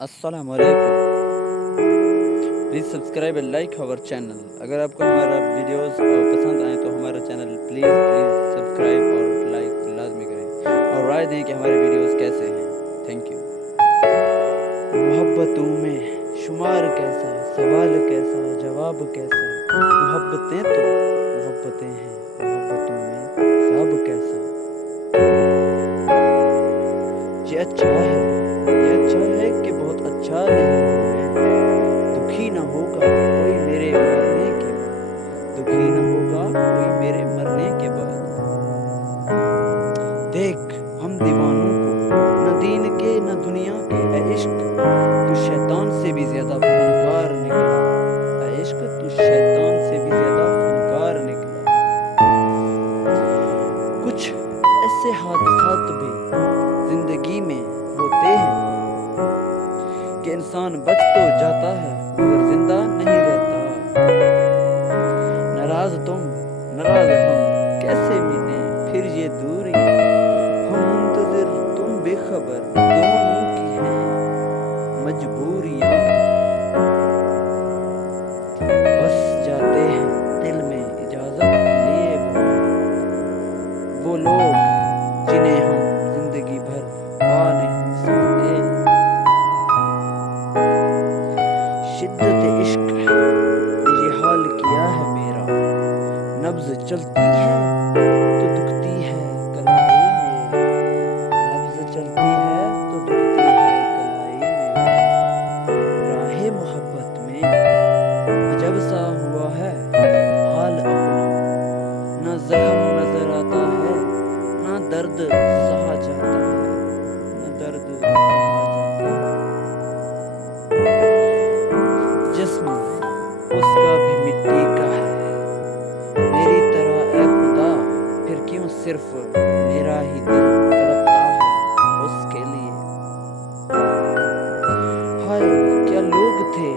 अस्सलाम वालेकुम। Please subscribe and like our channel. अगर आपको हमारा वीडियोस पसंद आए तो हमारा चैनल प्लीज़ सब्सक्राइब और लाइक लाजमी करें और राय दें कि हमारे वीडियोस कैसे हैं। Thank you. मोहब्बतों में शुमार कैसा, सवाल कैसा, जवाब कैसा, मोहब्बतें तो मोहब्बतें हैं, मोहब्बतों में सब कैसा। ये अच्छा है कि बहुत अच्छा नहीं हूँ मैं। दुखी न होगा कोई मेरे मरने के बाद, दुखी न होगा कोई मेरे मरने के बाद। देख हम दीवानों को न दीन के न दुनिया के, ऐ इश्क तू शैतान से भी ज्यादा फनकार निकला, ऐ इश्क तू शैतान से भी ज्यादा फनकार निकला। कुछ ऐसे हादसात भी जिंदगी में होते हैं कि इंसान बच तो जाता है मगर जिंदा नहीं रहता। नाराज तुम नाराज हम कैसे मिले फिर ये दूरी, हम मुंतजिर तुम बेखबर, दोनों की हैं मजबूरियां। बस जाते हैं दिल में इजाजत लिए वो लोग जिन्हें हम जिंदगी भर पा नहीं सकते। शिद्दत इश्क ने ये हाल किया है मेरा, नब्ज चलती है तो दुखती है कलाई मेरी, नब्ज चलती है तो दुखती है कलाई मेरी। राहे मोहब्बत में अजब सा हुआ है हाल अपना, ना जख्म नजर आता है ना दर्द सहा जाता है, ना दर्द सहा जाता है। जिस्म उसका भी मिट्टी का है मेरी तरह, ऐ खुदा फिर क्यों सिर्फ मेरा ही दिल तड़पता है उसके लिए। हाय क्या लोग थे